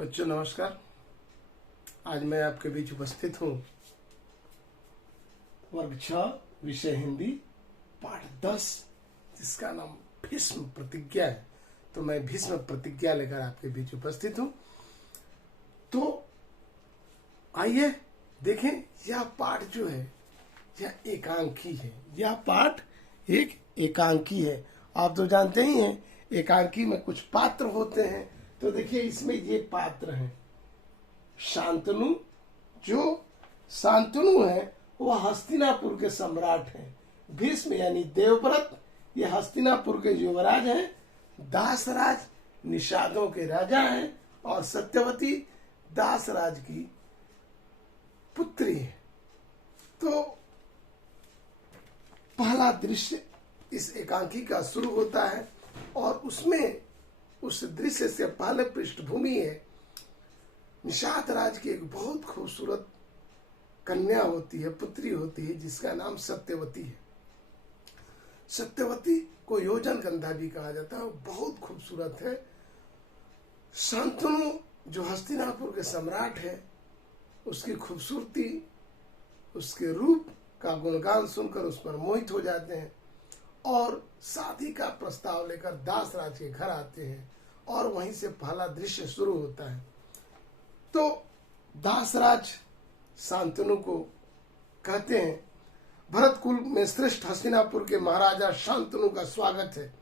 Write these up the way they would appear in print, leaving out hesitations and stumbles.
बच्चों नमस्कार। आज मैं आपके बीच उपस्थित हूँ वर्ग 6 विषय हिंदी पाठ 10 जिसका नाम भीष्म प्रतिज्ञा है। तो मैं भीष्म प्रतिज्ञा लेकर आपके बीच उपस्थित हूँ। तो आइए देखें, यह पाठ जो है यह एकांकी है। यह पाठ एक एकांकी है। आप तो जानते ही हैं एकांकी में कुछ पात्र होते हैं। तो देखिए इसमें ये पात्र हैं। शांतनु, जो शांतनु है वह हस्तिनापुर के सम्राट हैं। भीष्म यानी देवव्रत ये हस्तिनापुर के युवराज हैं। दासराज निषादों के राजा हैं और सत्यवती दासराज की पुत्री है। तो पहला दृश्य इस एकांकी का शुरू होता है और उसमें उस दृश्य से पहले पृष्ठभूमि है निषाद राज की एक बहुत खूबसूरत कन्या होती है, पुत्री होती है, जिसका नाम सत्यवती है। सत्यवती को योजन गंधा भी कहा जाता है, बहुत खूबसूरत है। शांतनु जो हस्तिनापुर के सम्राट है, उसकी खूबसूरती, उसके रूप का गुणगान सुनकर उस पर मोहित हो जाते हैं और शादी का प्रस्ताव लेकर दासराज के घर आते हैं और वहीं से पहला दृश्य शुरू होता है। तो दासराज शांतनु को कहते हैं, भरत कुल में श्रेष्ठ हस्तिनापुर के महाराजा शांतनु का स्वागत है,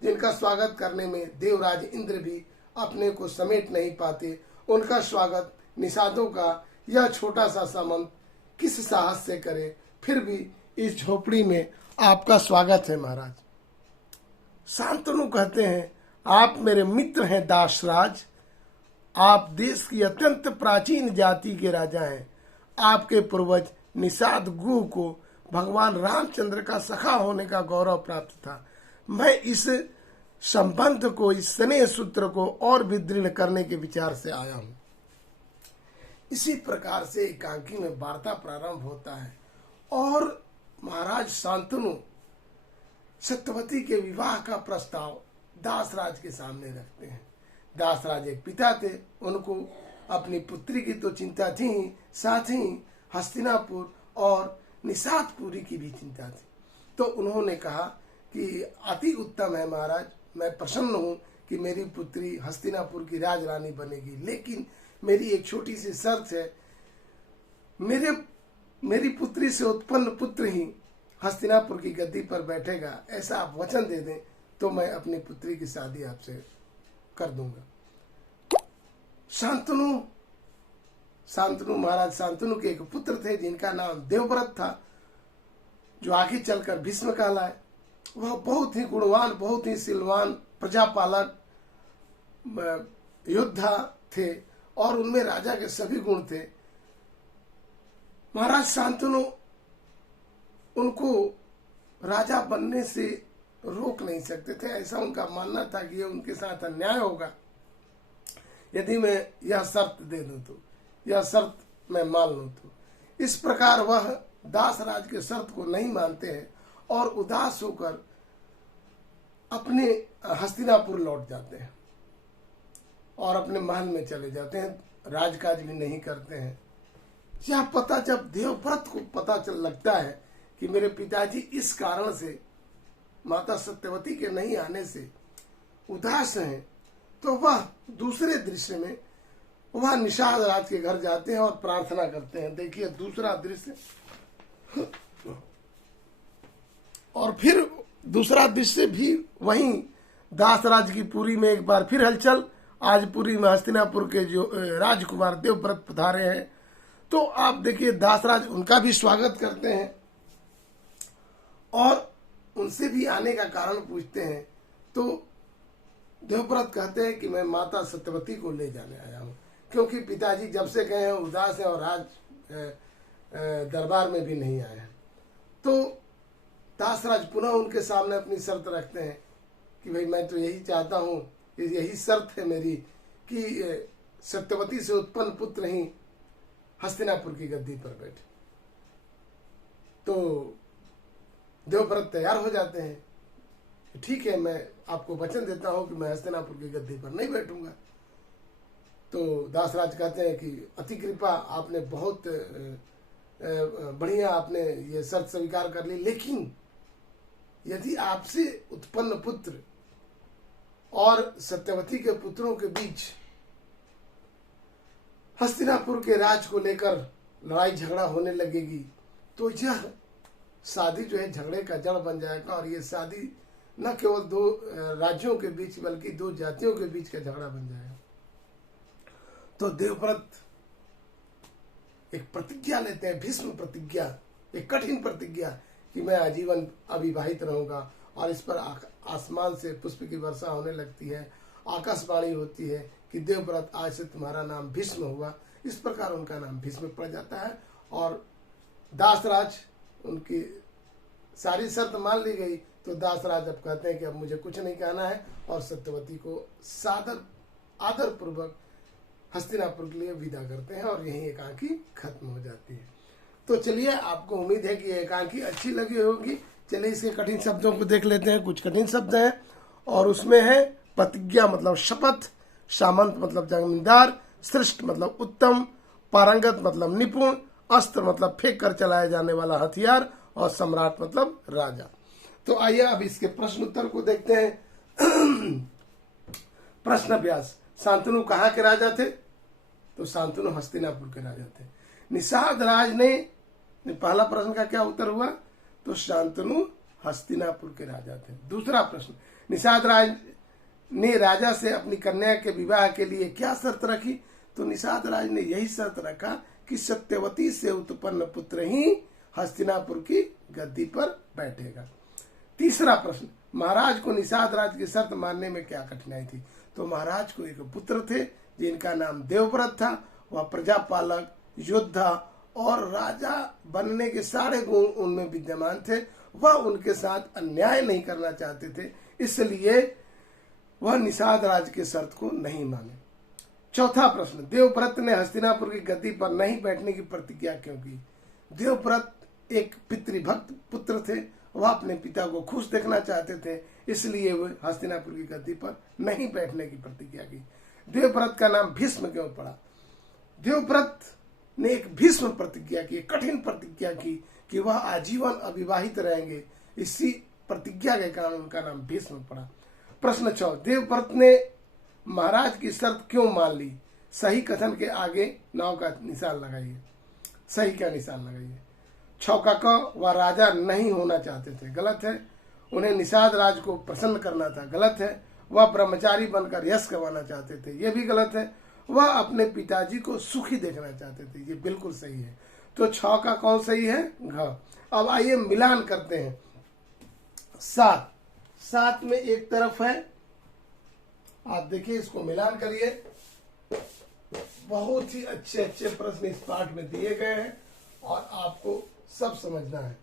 जिनका स्वागत करने में देवराज इंद्र भी अपने को समेट नहीं पाते। उनका स्वागत निषादों का यह छोटा सा सामंत किस साहस से करे, फिर भी इस झोपड़ी में आपका स्वागत है महाराज। शांतनु कहते हैं, आप मेरे मित्र हैं दासराज, आप देश की अत्यंत प्राचीन जाति के राजा हैं। आपके पूर्वज निषाद गुह को भगवान रामचंद्र का सखा होने का गौरव प्राप्त था। मैं इस संबंध को, इस स्नेह सूत्र को और भी दृढ़ करने के विचार से आया हूं। इसी प्रकार से एकांकी में वार्ता प्रारंभ होता है और महाराज शांतनु सत्यवती के विवाह का प्रस्ताव दासराज के सामने रखते हैं। दासराज एक पिता थे, उनको अपनी पुत्री की तो चिंता थी, साथ ही हस्तिनापुर और निषादपुरी की भी चिंता थी। तो उन्होंने कहा कि अति उत्तम है महाराज, मैं प्रसन्न हूं कि मेरी पुत्री हस्तिनापुर की राजरानी बनेगी, लेकिन मेरी एक छोटी सी शर्त है। मेरी पुत्री से उत्पन्न पुत्र ही हस्तिनापुर की गद्दी पर बैठेगा, ऐसा आप वचन दे दें तो मैं अपनी पुत्री की शादी आपसे कर दूंगा। शांतनु महाराज शांतनु के एक पुत्र थे जिनका नाम देवव्रत था, जो आगे चलकर भीष्म कहलाए। वह बहुत ही गुणवान, बहुत ही सिलवान प्रजापालक योद्धा थे और उनमें राजा के सभी गुण थे। महाराज शांतनु उनको राजा बनने से रोक नहीं सकते थे। ऐसा उनका मानना था कि ये उनके साथ अन्याय होगा यदि मैं यह शर्त दे दूं, तो यह शर्त मैं मान लूं। तो इस प्रकार वह दासराज के शर्त को नहीं मानते हैं और उदास होकर अपने हस्तिनापुर लौट जाते हैं और अपने महल में चले जाते हैं, राजकाज भी नहीं करते हैं। यह पता जब देवव्रत को पता चल लगता है कि मेरे पिताजी इस कारण से माता सत्यवती के नहीं आने से उदास हैं, तो वह दूसरे दृश्य में वह निषाद राज के घर जाते हैं और प्रार्थना करते हैं। देखिए दूसरा दृश्य, और फिर दूसरा दृश्य भी वहीं दासराज की पुरी में एक बार फिर हलचल। आज पुरी में हस्तिनापुर के जो राजकुमार देवव्रत पधारे हैं, तो आप देखिए दासराज उनका भी स्वागत करते हैं और उनसे भी आने का कारण पूछते हैं। तो देवव्रत कहते हैं कि मैं माता सत्यवती को ले जाने आया हूं, क्योंकि पिताजी जब से गए हैं उदास है और आज दरबार में भी नहीं आए हैं। तो दासराज पुनः उनके सामने अपनी शर्त रखते हैं कि भाई मैं तो यही चाहता हूं, यही शर्त है मेरी कि सत्यवती से उत्पन्न पुत्र ही हस्तिनापुर की गद्दी पर बैठे। तो देवव्रत तैयार हो जाते हैं, ठीक है मैं आपको वचन देता हूं कि मैं हस्तिनापुर की गद्दी पर नहीं बैठूंगा। तो दासराज कहते हैं कि अति कृपा, आपने बहुत बढ़िया आपने ये शर्त स्वीकार कर ली, लेकिन यदि आपसे उत्पन्न पुत्र और सत्यवती के पुत्रों के बीच हस्तिनापुर के राज को लेकर लड़ाई झगड़ा होने लगेगी तो यह शादी जो है झगड़े का जड़ बन जाएगा, और ये शादी न केवल दो राज्यों के बीच बल्कि दो जातियों के बीच का झगड़ा बन जाएगा। तो देवव्रत एक प्रतिज्ञा लेते हैं, भीष्म प्रतिज्ञा, एक कठिन प्रतिज्ञा कि मैं आजीवन अविवाहित रहूंगा, और इस पर आसमान से पुष्प की वर्षा होने लगती है, आकाशवाणी होती है कि देवव्रत आज से तुम्हारा नाम भीष्म हुआ। इस प्रकार उनका नाम भीष्म पड़ जाता है, और दासराज उनकी सारी शर्त मान ली गई। तो दासराज अब कहते हैं कि अब मुझे कुछ नहीं कहना है, और सत्यवती को सादर आदर पूर्वक हस्तिनापुर के लिए विदा करते हैं, और यही एकांकी खत्म हो जाती है। तो चलिए, आपको उम्मीद है कि ये एकांकी अच्छी लगी होगी। चलिए इसके कठिन शब्दों को देख लेते हैं। कुछ कठिन शब्द हैं, और उसमें है प्रतिज्ञा मतलब शपथ, सामंत मतलब जमींदार, श्रेष्ठ मतलब उत्तम, पारंगत मतलब निपुण, अस्त्र मतलब फेंक कर चलाया जाने वाला हथियार, और सम्राट मतलब राजा। तो आइए अब इसके प्रश्न उत्तर को देखते हैं। प्रश्न अभ्यास, शांतनु कहाँ के राजा थे? तो शांतनु हस्तिनापुर के राजा थे। निषाद राज ने पहला प्रश्न का क्या उत्तर हुआ? तो शांतनु हस्तिनापुर के राजा थे। दूसरा प्रश्न, निषाद राज ने राजा से अपनी कन्या के विवाह के लिए क्या शर्त रखी? तो निषाद राज ने यही शर्त रखा कि सत्यवती से उत्पन्न पुत्र ही हस्तिनापुर की गद्दी पर बैठेगा। तीसरा प्रश्न, महाराज को निषाद राज की शर्त मानने में क्या कठिनाई थी? तो महाराज को एक पुत्र थे जिनका नाम देवव्रत था। वह प्रजापालक, योद्धा और राजा बनने के सारे गुण उनमें विद्यमान थे। वह उनके साथ अन्याय नहीं करना चाहते थे, इसलिए वह निषाद राज के शर्त को नहीं माने। चौथा प्रश्न, देवव्रत ने हस्तिनापुर की गद्दी पर नहीं बैठने की प्रतिज्ञा क्यों की? देवव्रत एक पितृभक्त पुत्र थे, वह अपने पिता को खुश देखना चाहते थे, इसलिए वे हस्तिनापुर की गद्दी पर नहीं बैठने की प्रतिज्ञा की। देवव्रत का नाम भीष्म क्यों पड़ा? देवव्रत ने एक भीष्म प्रतिज्ञा की, कठिन प्रतिज्ञा की कि वह आजीवन अविवाहित रहेंगे। इसी प्रतिज्ञा के कारण उनका नाम भीष्म पड़ा। प्रश्न 6, देवव्रत ने महाराज की शर्त क्यों मान ली? सही कथन के आगे नाव का निशान लगाइए। सही का निशान लगाइए। 6 का क, वह राजा नहीं होना चाहते थे, गलत है। उन्हें निषाद राज को प्रसन्न करना था, गलत है। वह ब्रह्मचारी बनकर यश कमाना चाहते थे, यह भी गलत है। वह अपने पिताजी को सुखी देखना चाहते थे, ये बिल्कुल सही है। तो 6 का कौन सही है? घ। अब आइए मिलान करते हैं। 7 में एक तरफ है, आप देखिए इसको मिलान करिए। बहुत ही अच्छे अच्छे प्रश्न इस पाठ में दिए गए हैं और आपको सब समझना है।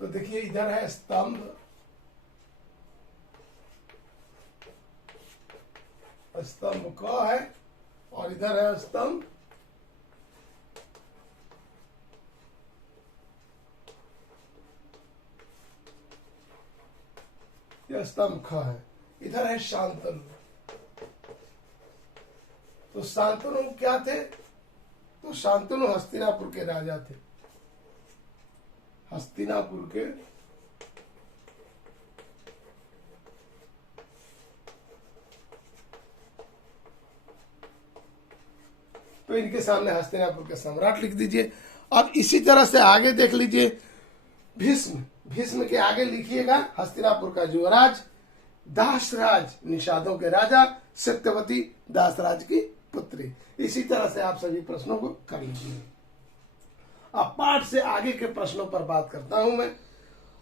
तो देखिए, इधर है स्तंभ, स्तंभ क है, और इधर है स्तंभ यह स्तंभ ख है। इधर है शांतनु। तो शांतनु क्या थे? तो शांतनु हस्तिनापुर के राजा थे। हस्तिनापुर के तो इनके सामने हस्तिनापुर के सम्राट लिख दीजिए। अब इसी तरह से आगे देख लीजिए, भीष्म, भीष्म के आगे लिखिएगा हस्तिनापुर का युवराज, दासराज निषादों के राजा, सत्यवती दासराज की पुत्री। इसी तरह से आप सभी प्रश्नों को कर लीजिए। अब पाठ से आगे के प्रश्नों पर बात करता हूं मैं।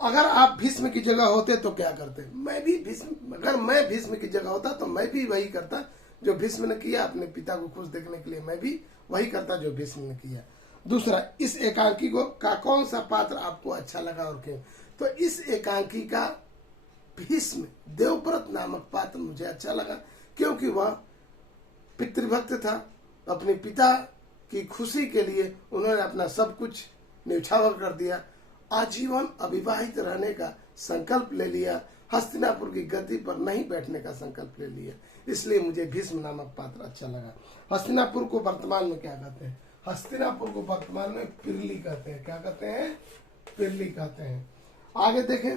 अगर आप भीष्म की जगह होते तो क्या करते? अगर मैं भीष्म की जगह होता तो मैं भी वही करता जो भीष्म ने किया। अपने पिता को खुश देखने के लिए मैं भी वही करता जो भीष्म ने किया। दूसरा, इस एकांकी का कौन सा पात्र आपको अच्छा लगा और क्यों? तो इस एकांकी का भीष्म देवव्रत नामक पात्र मुझे अच्छा लगा, क्योंकि वह पितृभक्त था। अपने पिता की खुशी के लिए उन्होंने अपना सब कुछ न्यौछावर कर दिया, आजीवन अविवाहित रहने का संकल्प ले लिया, हस्तिनापुर की गद्दी पर नहीं बैठने का संकल्प ले लिया, इसलिए मुझे भीष्म नामक पात्र अच्छा लगा। हस्तिनापुर को वर्तमान में क्या कहते हैं? हस्तिनापुर को वर्तमान में पिरली कहते हैं। क्या कहते हैं? पिरली कहते हैं। आगे देखें,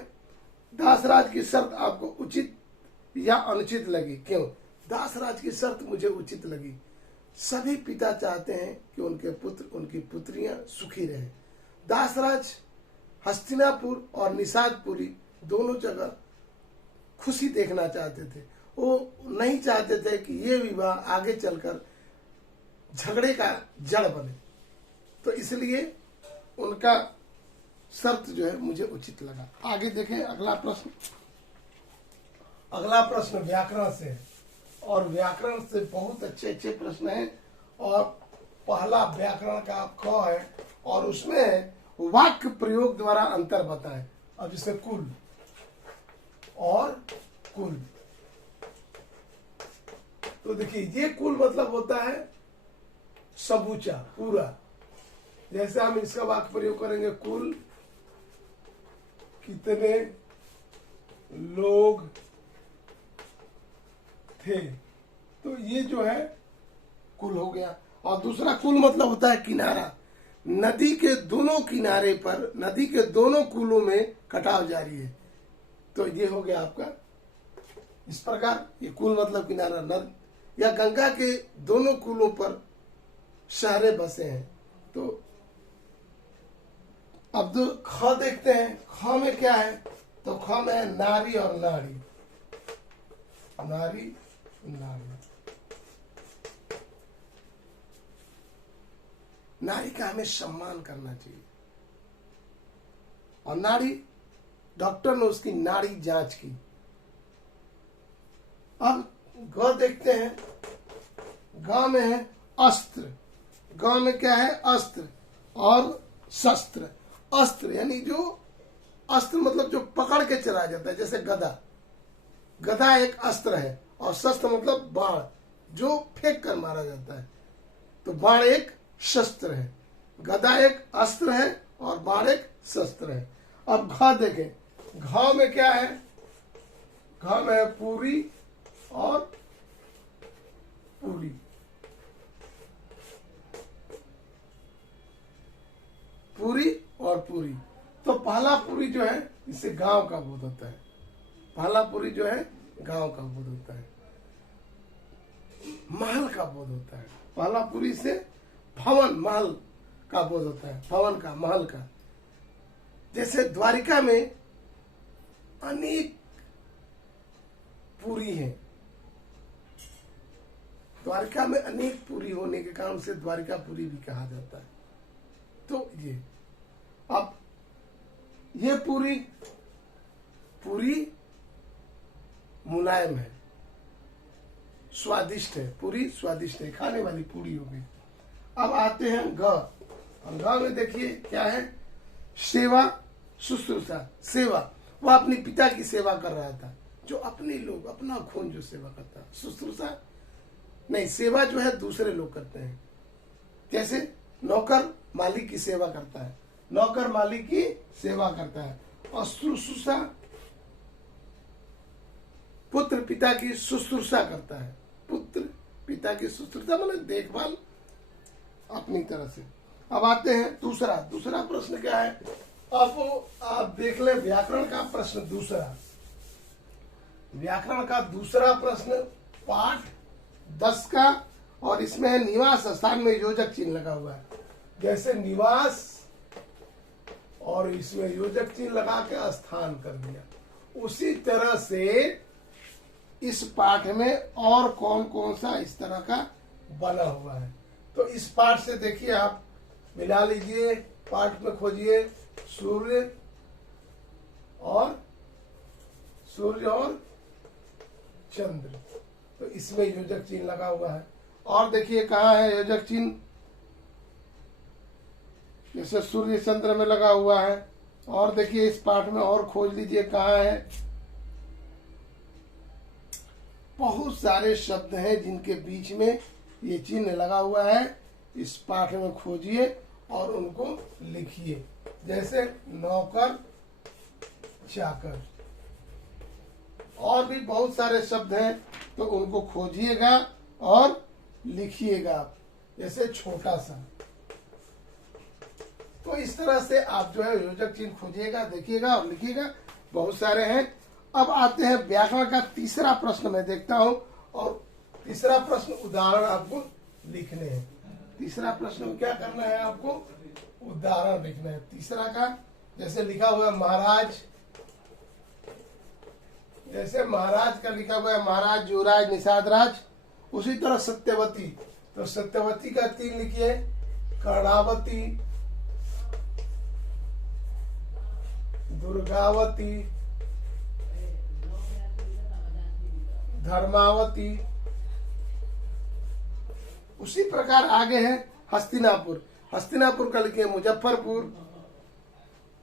दासराज की शर्त आपको उचित या अनुचित लगी? क्यों? दासराज की शर्त मुझे उचित लगी। सभी पिता चाहते हैं कि उनके पुत्र, उनकी पुत्रियां सुखी रहें। दासराज हस्तिनापुर और निषादपुरी दोनों जगह खुशी देखना चाहते थे। वो नहीं चाहते थे कि ये विवाह आगे चलकर झगड़े का जड़ बने, तो इसलिए उनका शर्त जो है मुझे उचित लगा। आगे देखें अगला प्रश्न। अगला प्रश्न व्याकरण से है, और व्याकरण से बहुत अच्छे अच्छे प्रश्न हैं। और पहला व्याकरण का क है, और उसमें वाक्य प्रयोग द्वारा अंतर बताएं। अब जैसे कुल और कुल, तो देखिए ये कुल मतलब होता है सबूचा, पूरा। जैसे हम इसका वाक्य प्रयोग करेंगे, कुल कितने लोग थे, तो ये जो है कुल हो गया। और दूसरा कुल मतलब होता है किनारा। नदी के दोनों किनारे पर, नदी के दोनों कुलों में कटाव जारी है, तो ये हो गया आपका इस प्रकार। ये कुल मतलब किनारा। नद या गंगा के दोनों कुलों पर शहरें बसे हैं। तो अब तो ख देखते हैं, ख में क्या है? तो ख में है नारी और नाड़ी। नारी नारी, नारी का हमें सम्मान करना चाहिए। और नाड़ी, डॉक्टर ने उसकी नाड़ी जांच की। अब ग देखते हैं, ग में है अस्त्र। ग में क्या है? अस्त्र और शस्त्र। अस्त्र यानी जो अस्त्र मतलब जो पकड़ के चलाया जाता है, जैसे गदा। गदा एक अस्त्र है, और शस्त्र मतलब बाण, जो फेंक कर मारा जाता है। तो बाण एक शस्त्र है, गदा एक अस्त्र है, और बाण एक शस्त्र है। अब घ देखें, घ में क्या है? घ में है पूरी और पूरी। पूरी और पूरी, तो पहला पूरी जो है इससे गांव का बोध होता है। पहला पूरी जो है गांव का बोध होता है, महल का बोध होता है। पहला पूरी से भवन, महल का बोध होता है, भवन का, महल का। जैसे द्वारिका में अनेक पुरी है, द्वारिका में अनेक पुरी होने के कारण उसे द्वारिकापुरी भी कहा जाता है। तो ये अब ये पूरी मुलायम है, स्वादिष्ट है, पूरी स्वादिष्ट है, खाने वाली पूरी हो गई। अब आते हैं ग। और ग में देखिए क्या है? सेवा, शुश्रूषा। सेवा, वह अपने पिता की सेवा कर रहा था, जो अपने लोग, अपना खून जो सेवा करता है। शुश्रूषा नहीं, सेवा जो है दूसरे लोग करते हैं। जैसे नौकर मालिक की सेवा करता है, नौकर मालिक की सेवा करता है। और शुश्रूषा, पुत्र पिता की शुश्रूषा करता है। पुत्र पिता की शुश्रूषा माने देखभाल अपनी तरह से। अब आते हैं दूसरा प्रश्न क्या है? अब आप देख ले व्याकरण का प्रश्न दूसरा। व्याकरण का दूसरा प्रश्न पाठ 10 का, और इसमें है निवास स्थान में योजक चिन्ह लगा हुआ है। जैसे निवास, और इसमें योजक चिन्ह लगा के स्थान कर दिया। उसी तरह से इस पाठ में और कौन कौन सा इस तरह का बना हुआ है। तो इस पाठ से देखिए, आप मिला लीजिए, पाठ में खोजिए सूर्य और चंद्र, तो इसमें योजक चिन्ह लगा हुआ है। और देखिए कहाँ है योजक चिन्ह? जैसे सूर्य चंद्र में लगा हुआ है। और देखिए इस पाठ में और खोज लीजिए कहाँ है। बहुत सारे शब्द हैं जिनके बीच में ये चिन्ह लगा हुआ है। इस पाठ में खोजिए और उनको लिखिए। जैसे नौकर, चाकर, और भी बहुत सारे शब्द हैं, तो उनको खोजिएगा और लिखिएगा, जैसे छोटा सा। तो इस तरह से आप जो है योजक चिन्ह खोजिएगा, देखिएगा और लिखिएगा, बहुत सारे हैं। अब आते हैं व्याकरण का तीसरा प्रश्न मैं देखता हूं, और तीसरा प्रश्न उदाहरण आपको लिखने हैं। तीसरा प्रश्न में क्या करना है, आपको उदाहरण लिखना है। तीसरा का जैसे लिखा हुआ है महाराज, जैसे महाराज का लिखा हुआ है महाराज, युवराज, निषाद राज, उसी तरह सत्यवती, तो सत्यवती का 3 लिखिए, कर्णावती, दुर्गावती, धर्मावती। उसी प्रकार आगे है हस्तिनापुर, हस्तिनापुर का लिखिए मुजफ्फरपुर,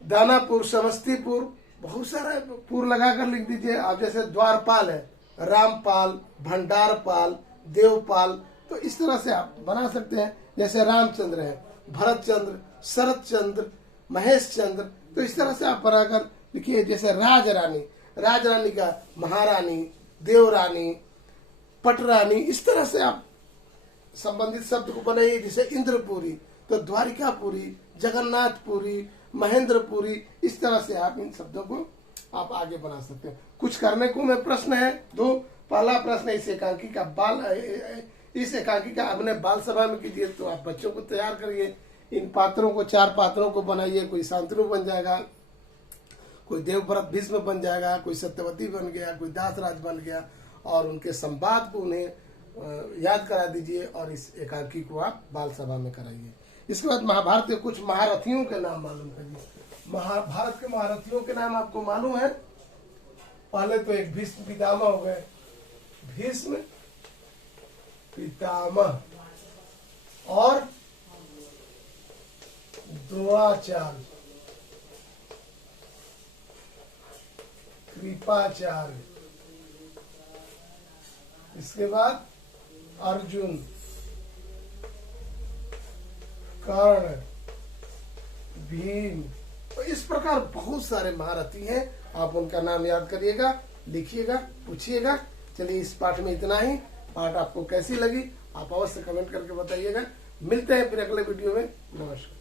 दानापुर, समस्तीपुर, बहुत सारा पुर लगाकर लिख दीजिए आप। जैसे द्वारपाल है, रामपाल, भंडारपाल, देवपाल, तो इस तरह से आप बना सकते हैं। जैसे रामचंद्र है, भरत चंद्र, शरद चंद्र, महेश चंद्र, तो इस तरह से आप बनाकर लिखिए। जैसे राजरानी, राजरानी का महारानी, देवरानी, पटरानी, इस तरह से आप संबंधित शब्द को बनाइए। जैसे इंद्रपुरी, तो द्वारिकापुरी, जगन्नाथपुरी, महेंद्रपुरी, इस तरह से आप इन शब्दों को आप आगे बना सकते हैं। कुछ करने को में प्रश्न है 2। पहला प्रश्न इस एकांकी का अपने बाल सभा में कीजिए, तो आप बच्चों को तैयार करिए। इन पात्रों को, 4 पात्रों को बनाइए। कोई शांतनु बन जाएगा, कोई देवव्रत भीष्म बन जाएगा, कोई सत्यवती बन गया, कोई दासराज बन गया, और उनके संवाद को उन्हें याद करा दीजिए, और इस एकांकी को आप बाल सभा में कराइए। इसके बाद महाभारत के कुछ महारथियों के नाम मालूम करिए। महाभारत के महारथियों के नाम आपको मालूम है? पहले तो एक भीष्म पितामह हो गए, भीष्म पितामह, और द्रोणाचार्य, कृपाचार्य, इसके बाद अर्जुन, कर्ण, भीम। तो इस प्रकार बहुत सारे महारथी हैं, आप उनका नाम याद करिएगा, लिखिएगा, पूछिएगा। चलिए, इस पाठ में इतना ही। पाठ आपको कैसी लगी आप अवश्य कमेंट करके बताइएगा। मिलते हैं फिर अगले वीडियो में। नमस्कार।